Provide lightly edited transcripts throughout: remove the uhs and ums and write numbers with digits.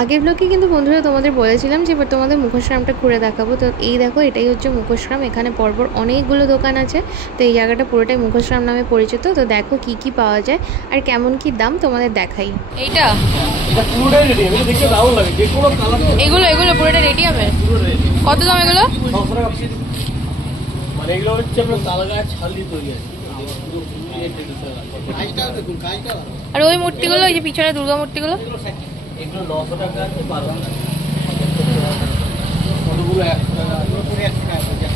আগের ব্লগে কিন্তু বন্ধুরা তোমাদের বলেছিলাম যে এবার তোমাদের মুখোশগ্রামটা ঘুরে দেখাবো। তো এই দেখো, এটাই হচ্ছে মুখোশগ্রাম। এখানে পরপর অনেকগুলো দোকান আছে। তো এই জায়গাটা পুরোটাই মুখোশগ্রাম নামে পরিচিত। তো দেখো কি কি পাওয়া যায় আর কেমন কি দাম তোমাদের দেখাই। এইটা এগুলো এগুলো পুরোটা রেডি হবে। কত দাম এগুলো? মানে এগুলো হচ্ছে আপনার তালগাছ ছালি তৈরি আছে। আর ওই মূর্তিগুলো, এই যে পিছনে দুর্গা মূর্তিগুলো, এগুলো 900 টাকা আছে, 1200 কতগুলো 100 টাকা।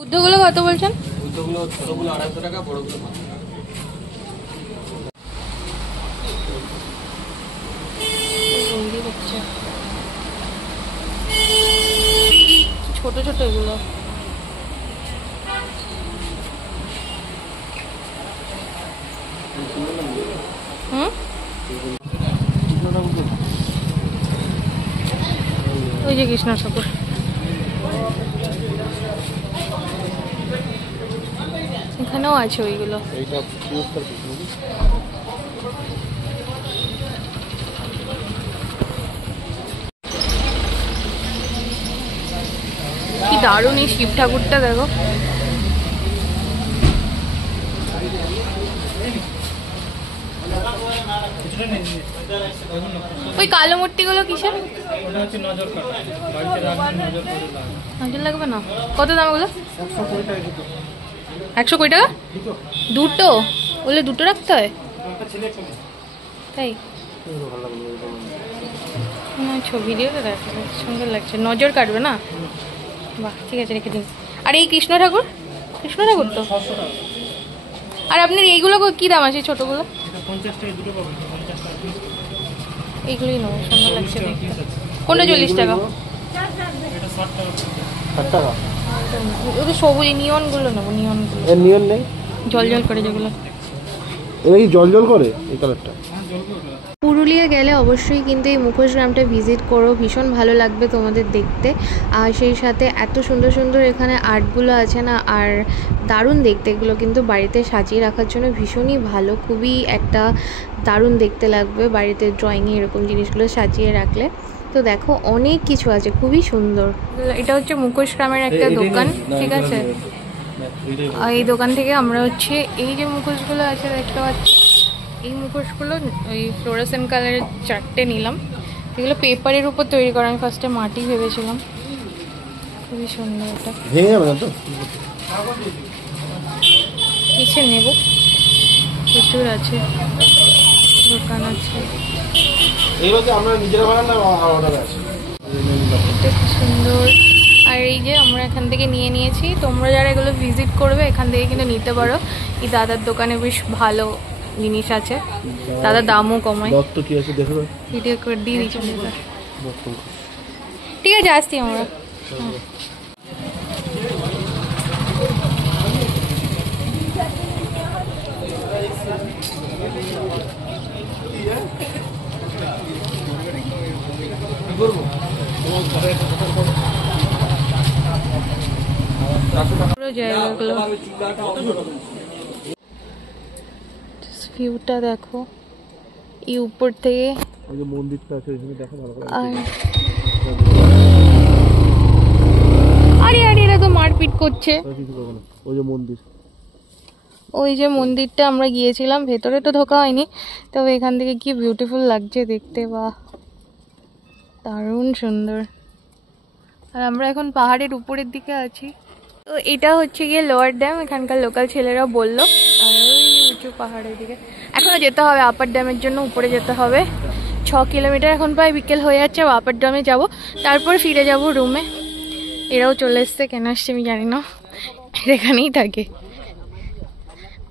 বুদ্ধগুলো কত বলছেন? বুদ্ধগুলো ছোটগুলো 250 টাকা, বড়গুলো 500 টাকা। ছোট ছোট এগুলো। ওই যে কৃষ্ণ ঠাকুর। এখানেও আছে ওইগুলো। কি দারুণ এই শিব ঠাকুরটা, দেখো। ওই কালো মূর্তিগুলো কিসের? নজর লাগবে না? কত দাম ওগুলো? 120 টাকা দুটো? বলে দুটো রাখতে হয় তাই? ছবি দিয়ে দেখা সুন্দর লাগছে, নজর কাটবে না? বাহ, ঠিক আছে, রেখে দিন। আর এই কৃষ্ণ ঠাকুর? কৃষ্ণ ঠাকুর তো। আর আপনার এইগুলো কি দাম আছে ছোটগুলো? 50 টাকা দুটো পাবেন। এইগুলোই নেবো, সুন্দর লাগছে দেখতে। কোনটা 40 টাকা? এটা 60 টাকা। 60 টাকা। ওদের সবুজ নিয়নগুলো নেবো। নিয়নগুলো এর নিয়ন নেই, জল জল করে যেগুলো। এটা কি জল জল করে এই কালারটা? পুরুলিয়া গেলে অবশ্যই কিন্তু এই মুখোশগ্রামটা ভিজিট করো, ভীষণ ভালো লাগবে তোমাদের দেখতে। আর সেই সাথে এত সুন্দর সুন্দর এখানে আর্টগুলো আছে না, আর দারুণ দেখতে। এগুলো কিন্তু বাড়িতে সাজিয়ে রাখার জন্য ভীষণই ভালো, খুবই একটা দারুণ দেখতে লাগবে বাড়িতে ড্রয়িংয়ে এরকম জিনিসগুলো সাজিয়ে রাখলে। তো দেখো অনেক কিছু আছে, খুবই সুন্দর। এটা হচ্ছে মুখোশগ্রামের একটা দোকান, ঠিক আছে। এই দোকান থেকে আমরা হচ্ছে এই যে মুখোশগুলো আছে দেখতে পাচ্ছি, এই মুখোশগুলো ওই ফ্লোরেসেন্ট কালারের 4টে নিলাম। এগুলো পেপারের উপর তৈরি করা, আমি ফার্স্টে মাটি ভেবেছিলাম। খুবই সুন্দর। এটা ভেঙে যাবে না তো? কিসে নেব? প্রচুর আছে, দোকান আছে। এইগুলো আমরা নিজেরা বানান না অর্ডার আছে? এটা কি সুন্দর। আর এই যে আমরা এখান থেকে নিয়ে নিয়েছি, তোমরা যারা এগুলো ভিজিট করবে এখান থেকে কিন্তু নিতে পারো। এই দাদার দোকানে বেশ ভালো জিনিস আছে, দাদা দামও কমায়। কি আছে দেখো, ভিডিও করে দিয়ে দিচ্ছি। ঠিক আছে, আসছি আমরা। জায়গাগুলো ভিউটা দেখো এই উপর থেকে। মন্দিরটা আছে, দেখো ভালো করে। আরে আরে, এরা তো মারপিট করছে। ওই যে মন্দির, ওই যে মন্দিরটা আমরা গিয়েছিলাম, ভেতরে তো ঢোকা হয়নি, তবে এখান থেকে কি বিউটিফুল লাগছে দেখতে, বাহ দারুণ সুন্দর। আর আমরা এখন পাহাড়ের উপরের দিকে আছি। তো এটা হচ্ছে গিয়ে লোয়ার ড্যাম, এখানকার লোকাল ছেলেরা বললো। আর ওই উঁচু পাহাড়ের দিকে এখনও যেতে হবে, আপার ড্যামের জন্য উপরে যেতে হবে। 6 কিলোমিটার এখন প্রায় বিকেল হয়ে যাচ্ছে। আপার ড্যামে যাব, তারপর ফিরে যাব রুমে। এরাও চলে এসছে, কেন আসছে আমি জানি না, এখানেই থাকে।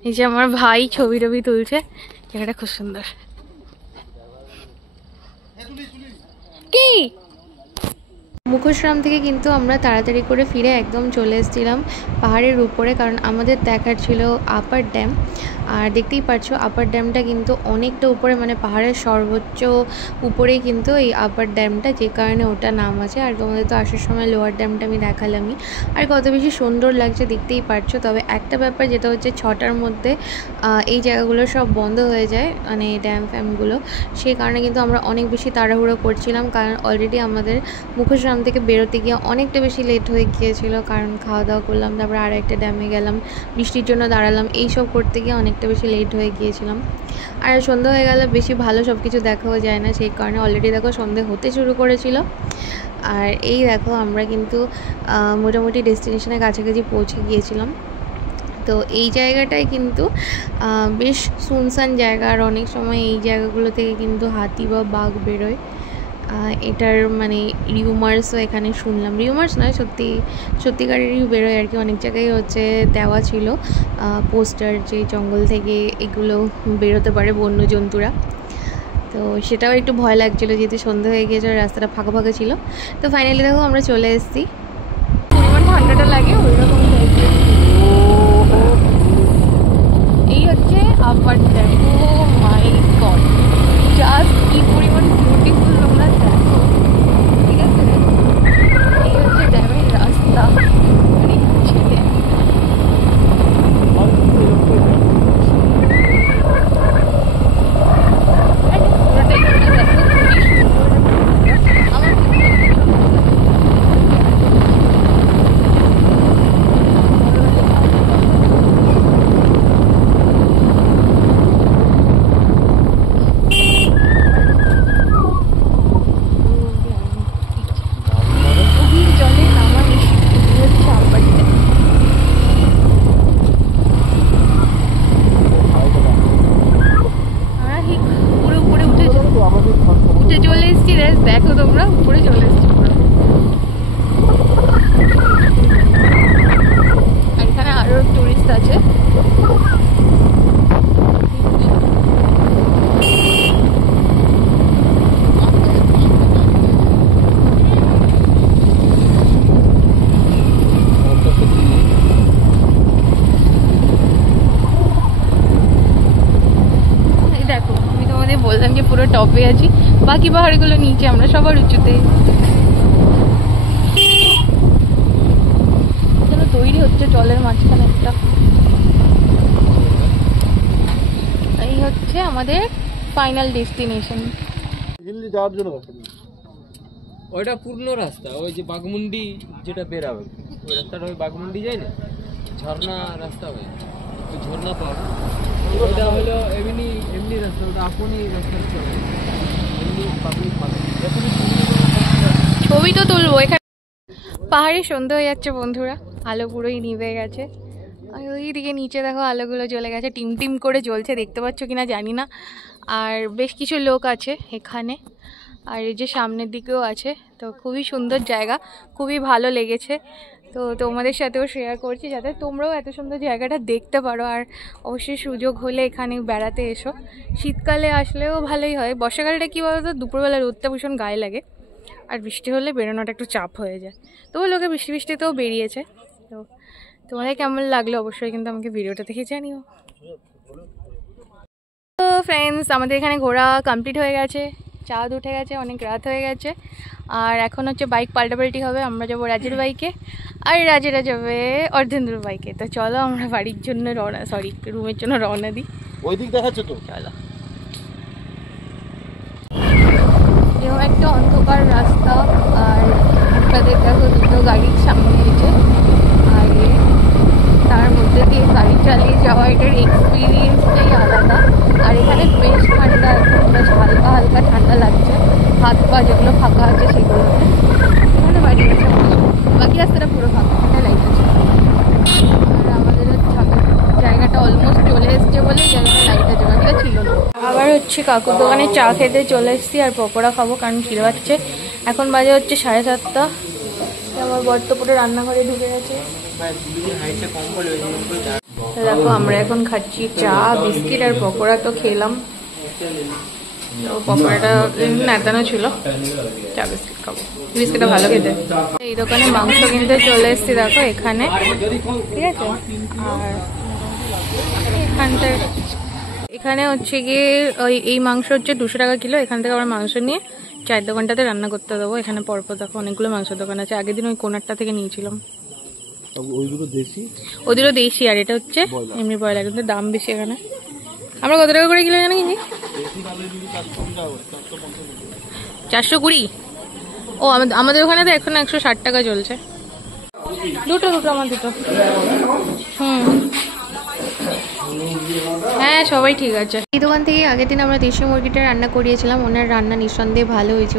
এই যে আমার ভাই ছবি টবি তুলছে, জায়গাটা খুব সুন্দর। কি মুখোশগ্রাম থেকে কিন্তু আমরা তাড়াতাড়ি করে ফিরে একদম চলে এসেছিলাম পাহাড়ের উপরে, কারণ আমাদের দেখার ছিল আপার ড্যাম। আর দেখতেই পাচ্ছ আপার ড্যামটা কিন্তু অনেকটা উপরে, মানে পাহাড়ের সর্বোচ্চ উপরেই কিন্তু এই আপার ড্যামটা, যে কারণে ওটা নাম আছে। আর তোমাদের তো আসার সময় লোয়ার ড্যামটা আমি দেখালামই, আর কত বেশি সুন্দর লাগছে দেখতেই পাচ্ছ। তবে একটা ব্যাপার যেটা হচ্ছে 6টার মধ্যে এই জায়গাগুলো সব বন্ধ হয়ে যায়, মানে ড্যাম ফ্যামগুলো। সেই কারণে কিন্তু আমরা অনেক বেশি তাড়াহুড়ো করছিলাম, কারণ অলরেডি আমাদের মুখোশগ্রাম থেকে বেরোতে গিয়ে অনেকটা বেশি লেট হয়ে গিয়েছিল, কারণ খাওয়া দাওয়া করলাম, তারপর আর একটা ড্যামে গেলাম, বৃষ্টির জন্য দাঁড়ালাম, এইসব করতে গিয়ে অনেকটা বেশি লেট হয়ে গিয়েছিলাম। আর সন্ধ্যা হয়ে গেলে বেশি ভালো সব কিছু দেখাও যায় না, সেই কারণে অলরেডি দেখো সন্ধে হতে শুরু করেছিল। আর এই দেখো আমরা কিন্তু মোটামুটি ডেস্টিনেশনের কাছাকাছি পৌঁছে গিয়েছিলাম। তো এই জায়গাটায় কিন্তু বেশ শুনশান জায়গা, আর অনেক সময় এই জায়গাগুলো থেকে কিন্তু হাতি বা বাঘ বেরোয়। এটার মানে রিউমার্সও এখানে শুনলাম, রিউমার্স নয়, সত্যিকারেরই বেরোয় আর কি। অনেক জায়গায় হচ্ছে দেওয়া ছিল পোস্টার যে জঙ্গল থেকে এগুলো বেরোতে পারে বন্যজন্তুরা। তো সেটাও একটু ভয় লাগছিলো, যেহেতু সন্ধ্যা হয়ে গিয়েছে, রাস্তাটা ফাঁকা ফাঁকা ছিল। তো ফাইনালি দেখো আমরা চলে এসেছি। পরিমাণ ঠান্ডাটা লাগে ওই রকম। এই হচ্ছে আপার ড্যাম। ও মাই গড, জাস্ট কি পরিমাণ বিউটিফুল তোমরা দেখো, ঠিক আছে? এই হচ্ছে ড্যামের রাস্তা, মানে হচ্ছে ড্যাম। দেখো তোমরা উপরে চলে এসেছি পুরো। আর এখানে আরো টুরিস্ট আছে। দেখো আমি তোমাদের বললাম যে পুরো টপে আছি, বাকি পাহাড়গুলো নিচে, আমরা সবার উঁচুতে। তৈরি হচ্ছে জলের মাঝখানে একটা। এই হচ্ছে আমাদের ফাইনাল ডেস্টিনেশন। দিল্লি যাওয়ার জন্য ওইটা পূর্ণ রাস্তা, ওই যে বাঘমুন্ডি যেটা বেরাবে ওই রাস্তাটা, ওই বাঘমুন্ডি যায় না, ঝর্ণা রাস্তা হয়, ওই ঝর্ণা পার। ওটা হলো এমনি এমনি রাস্তা, ওটা আপনি রাস্তা এমনি পাবলিক ছবি তো তুলবো এখানে। পাহাড়ে সন্ধ্যা হয়ে যাচ্ছে বন্ধুরা, আলো পুরোই নিভে গেছে। আর ওইদিকে নিচে দেখো আলোগুলো জ্বলে গেছে, টিম টিম করে জ্বলছে, দেখতে পাচ্ছ কিনা জানি না। আর বেশ কিছু লোক আছে এখানে, আর এই যে সামনের দিকেও আছে। তো খুবই সুন্দর জায়গা, খুবই ভালো লেগেছে। তো তোমাদের সাথেও শেয়ার করছি, যাতে তোমরাও এত সুন্দর জায়গাটা দেখতে পারো। আর অবশ্যই সুযোগ হলে এখানে বেড়াতে এসো। শীতকালে আসলেও ভালোই হয়, বর্ষাকালটা কী বলতো, দুপুরবেলা রোদটা ভীষণ গায়ে লাগে, আর বৃষ্টি হলে বেরোনোটা একটু চাপ হয়ে যায়। তবু লোকে বৃষ্টি বৃষ্টিতেও বেরিয়েছে। তো তোমাদের কেমন লাগলো অবশ্যই কিন্তু আমাকে ভিডিওটা দেখে জানিও। তো ফ্রেন্ডস, আমাদের এখানে ঘোরা কমপ্লিট হয়ে গেছে, চাঁদ উঠে গেছে, অনেক রাত হয়ে গেছে। আর এখন হচ্ছে বাইক পাল্টাপাল্টি হবে, আমরা যাবো রাজের বাইকে, আর রাজেরা যাবে অর্ধেন্দ্রর বাইকে। তো চলো আমরা বাড়ির জন্য রুমের জন্য রওনা দিই। ওই দিক দেখাচ্ছ তো, চলো। এরকম একটা অন্ধকার রাস্তা, আর আপনাদের দেখো দুটো গাড়ির সামনে এসে, আর তার মধ্যে দিয়ে গাড়ি চালিয়ে যাওয়া, এটার এক্সপিরিয়েন্সটাই আলাদা। আর এখানে বেশ ঠান্ডা, এখন বেশ হালকা হালকা ঠান্ডা লাগছে, হাত পা যেগুলো ফাঁকা আছে সেগুলোতে। এখানে বাড়ি আছে, বাকি রাস্তাটা পুরো ফাঁকা, এখানে লাইট আছে। আর আমাদের জায়গাটা অলমোস্ট চলে এসছে বলে জায়গাটা লাইট আছে, বাকিটা ছিল না। আবার হচ্ছে কাকুর দোকানে চা খেতে চলে এসেছি, আর পকোড়া খাবো কারণ খিদে পাচ্ছে। এখন বাজে হচ্ছে 7:30। আমার বর্ত পুরো রান্নাঘরে ঢুকে গেছে। দেখো আমরা এখন খাচ্ছি চা, বিস্কিট আর পকোড়া। তো খেলাম, তো পকোড়াটা নেতানো ছিল, চা বিস্কিট খাবো, বিস্কিটটা ভালো খেতে। এই দোকানে মাংস কিনতে চলে এসেছি দেখো এখানে, ঠিক আছে। আর এখানটায় এখানে হচ্ছে গিয়ে ওই এই মাংস হচ্ছে 200 টাকা কিলো। এখান থেকে আমরা মাংস নিয়ে চায়ের দোকানটাতে রান্না করতে দেবো। এখানে পরপর দেখো অনেকগুলো মাংসের দোকান আছে। আগের দিন ওই কোনারটা থেকে নিয়েছিলাম। ওদেরও দেশি, আর এটা হচ্ছে এমনি ব্রয়লার, কিন্তু দাম বেশি এখানে। আমরা কত টাকা করে কিলো জানি কিনি? 420। ও আমাদের ওখানে তো এখন 160 টাকা চলছে। দুটো আমার দুটো। হ্যাঁ সবাই ঠিক আছে। এই দোকান থেকে আগের দিন আমরা দেশি মুরগিটা রান্না করিয়েছিলাম। ওনার রান্না নিঃসন্দেহে ভালো হয়েছে।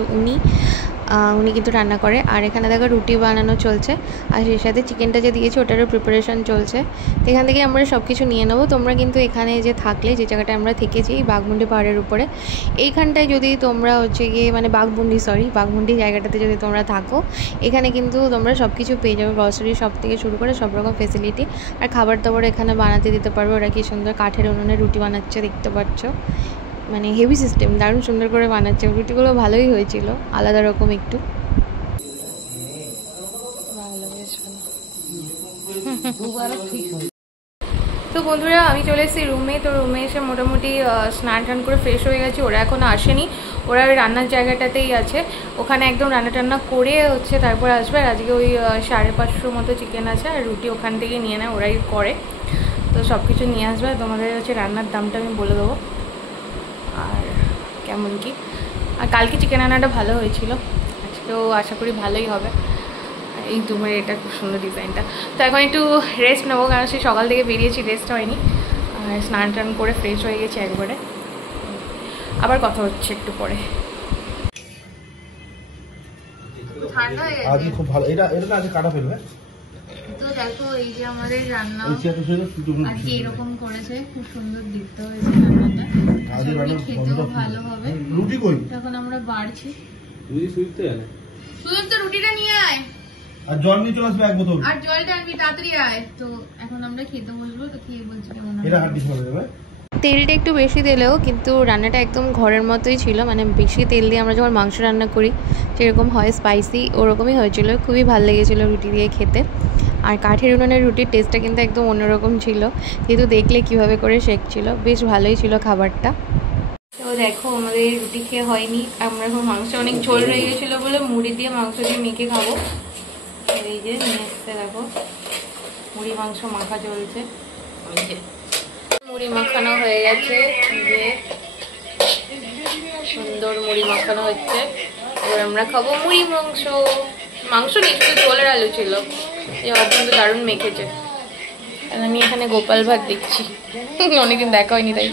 উনি কিন্তু রান্না করে। আর এখানে দেখো রুটি বানানো চলছে, আর সেই সাথে চিকেনটা যে দিয়েছে ওটারও প্রিপারেশন চলছে। তো এখান থেকে আমরা সব কিছু নিয়ে নেবো। তোমরা কিন্তু এখানে যে থাকলে, যে জায়গাটায় আমরা থেকেছি বাঘমুন্ডি পাহাড়ের উপরে, এইখানটায় যদি তোমরা হচ্ছে গিয়ে মানে বাঘমুন্ডি জায়গাটাতে যদি তোমরা থাকো, এখানে কিন্তু তোমরা সব কিছু পেয়ে যাবে। গ্রসারি সব থেকে শুরু করে সব রকম ফেসিলিটি, আর খাবার দাবার এখানে বানাতে দিতে পারবে। ওরা কি সুন্দর কাঠের উনুনে রুটি বানাচ্ছে, দেখতে পাচ্ছ। মানে হেভি সিস্টেম, দারুণ সুন্দর করে বানাচ্ছে। রুটিগুলো ভালোই হয়েছিল, আলাদা রকম একটু। তো বন্ধুরা আমি চলে এসেছি রুমে। তো রুমে এসে মোটামুটি স্নান টান করে ফ্রেশ হয়ে গেছি। ওরা এখনও আসেনি, ওরা ওই রান্নার জায়গাটাতেই আছে। ওখানে একদম রান্না টান্না করে হচ্ছে তারপর আসবে। আর আজকে ওই 550 মতো চিকেন আছে, আর রুটি ওখান থেকে নিয়ে নেয়, ওরাই করে। তো সব কিছু নিয়ে আসবে। তোমাদের হচ্ছে রান্নার দামটা আমি বলে দেবো আর কেমন কি। আর কালকে চিকেন রান্নাটা ভালো হয়েছিল, আজকেও আশা করি ভালোই হবে। এই তোমার এটা খুব সুন্দর ডিজাইনটা। তো এখন একটু রেস্ট নেবো, কারণ সেই সকাল থেকে বেরিয়েছি, রেস্ট হয়নি। আর স্নান টান করে ফ্রেশ হয়ে গেছি একবারে। আবার কথা হচ্ছে একটু পরে। ঠান্ডা হয়ে গেছে আজকে খুব ভালো। এটা না আজকে কাটা ফেলবে। তো দেখো এই যে আমাদের রান্না আজকে এরকম করেছে, খুব সুন্দর দেখতে হয়েছে রান্নাটা। খেতেও ভালো হবে। রুটি কই? তখন আমরা বাড়ছি। সুইচ তো রুটিটা নিয়ে আয়, আর জল নিয়ে চলে আসবে এক বোতল। আর জলটা আনবি, তাড়াতাড়ি আয়। তো এখন আমরা খেতে বসবো। তো খেয়ে বলছি কেমন এটা হাড্ডি খাওয়া যাবে। তেলটা একটু বেশি দিলেও কিন্তু রান্নাটা একদম ঘরের মতোই ছিল। মানে বেশি তেল দিয়ে আমরা যখন মাংস রান্না করি যেরকম হয় স্পাইসি, ওরকমই হয়েছিল। খুবই ভালো লেগেছিলো রুটি দিয়ে খেতে। আর কাঠের উনুনের রুটির টেস্টটা কিন্তু একদম অন্যরকম ছিল, যেহেতু দেখলে কীভাবে করে শেকছিল। বেশ ভালোই ছিল খাবারটা। তো দেখো আমাদের রুটি খেয়ে হয়নি। আমরা এখন মাংস অনেক ঝোল রয়ে গেছিলো বলে মুড়ি দিয়ে মাংস দিয়ে মেখে খাবো। এই যে নিয়ে এসছে দেখো, মুড়ি মাংস মাখা চলছে। ওই যে মুড়ি মাখানো হয়ে গেছে, যে সুন্দর মুড়ি মাখানো হচ্ছে। এবার আমরা খাবো মুড়ি মাংস। মাংস নেই, শুধু ঝোলের আলু ছিল। এবার কিন্তু দারুণ মেখেছে। আমি এখানে গোপাল ভাত দেখছি, অনেকদিন দেখা হয়নি তাই।